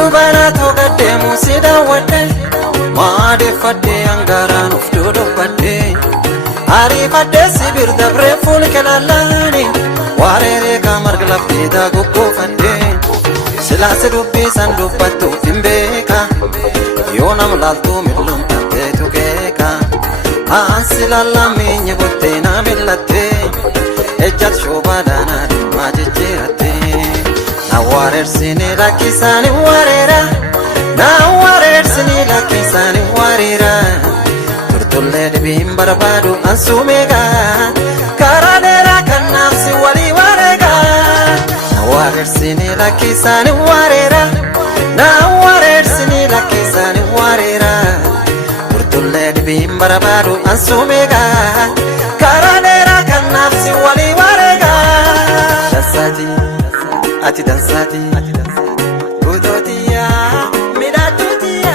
dubana toga demu sida wade maade fadde angaran uftudo badde ari fadde sibir dabre ful kelalani warere kamar glafte da goggo fadde silas dubbi san dubbattu timbeka yonam laltu midlum tatte tukeka ansilalla menye botte na millate ejjat shobadana majjirate nawarer sine lakisani warera nawarer sine lakisani warera turtulle dibim barbadu ansumega karadera kanafsi wali warega nawarer sine lakisani warera nawarer sine lakisani warera turtulle dibim barbadu ansumega karadera kanafsi wali warega dasati ati dansati gudotiya midatutia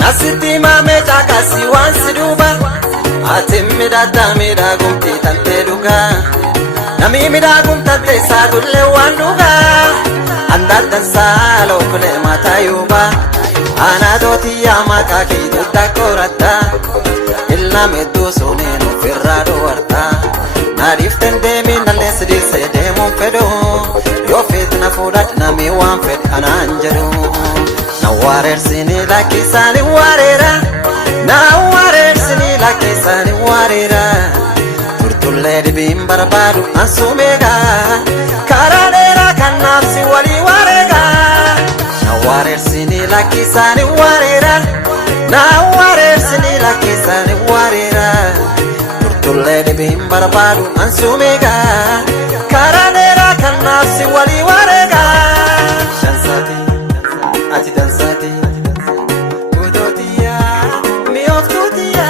nasiti mame takasi wansiduba atim midata midagum tante duga nami midagum tante sadulle wanduga andata salo kule matayuba anadoti yamaka kidu takorata illa medu soneno ferrado warta nadiftende minales dise demo fedo yo fitna fudat nami wan fet ananjero nawarer sini lakisani warera nawarer sini lakisani warera turtulle dibim barbadu ansumega karadera kanafsi wali warega nawarer sini lakisani warera nawarer sini lakisani warera turtulle dibim barbadu ansumega karadera kanafsi wali warega dansati ati dansati gudotiya mioftutia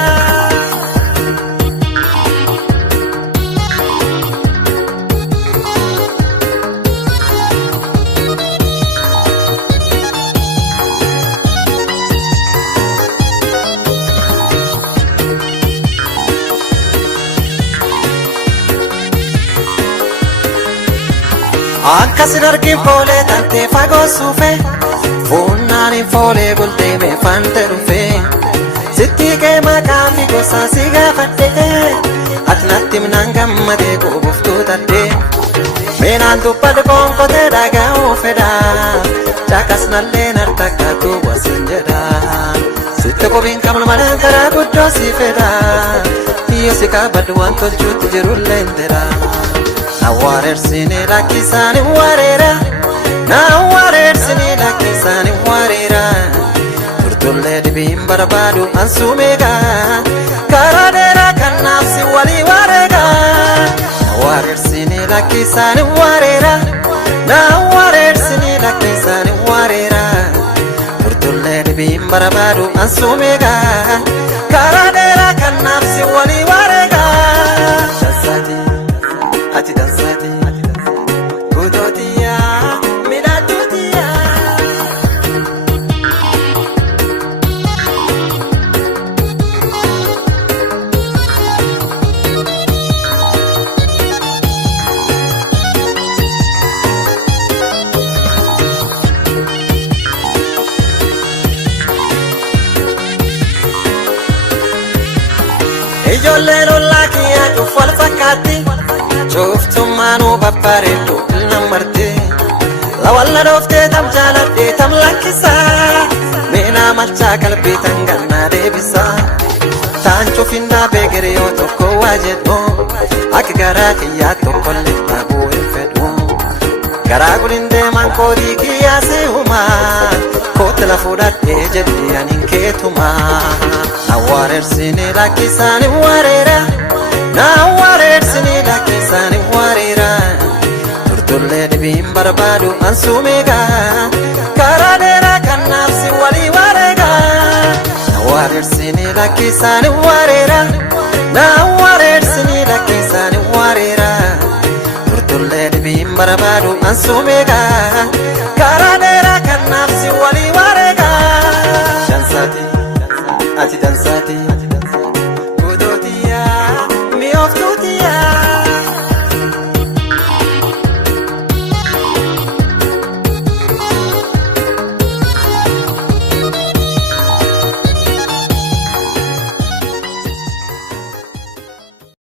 Akasidargin fole tante fago sufe Funani fole gulte me fante rufe Sitti ke makafi gosa siga fatte Atnatti minangam made ko buftu tatte Menan tuppad konkote daga ufeda Chakas nalle nartaka tu wasinjeda Sitte ko binkam manan kara guddo sifeda Iyo sika badwan tolchuti jirulle indera nawarer sine lakisani warera nawarer sine lakisani warera turtulle dibim barbadu ansumega karadera kanafsi wali warega nawarer sine lakisani warera nawarer sine lakisani warera turtulle dibim barbadu ansumega karadera kanafsi wali warega dasati ati dansati gudotiya midatutia ijollero lakiya tufal fakati شوفت مانو بباريتو النمرتي لو الله دوفتي تم جالتي تم لكسا مينا مالشا قلبي تنغنا دي بسا تانشو فينا بيغريو توكو واجدو اك غراكي ياتو كل تابو الفدو غراغو لندي مانكو دي كياسي هما كوتلا فودات اجدي انكيتو ما نوارر سيني لكساني واريرا nawarer sini lakisani warera turtulle dibim barbadu ansumega karadera kanafsi wali warega nawarer sini lakisani warera nawarer sini lakisani warera barbaadu ansumega karadera kan nafsi wali warega dansati ati dansati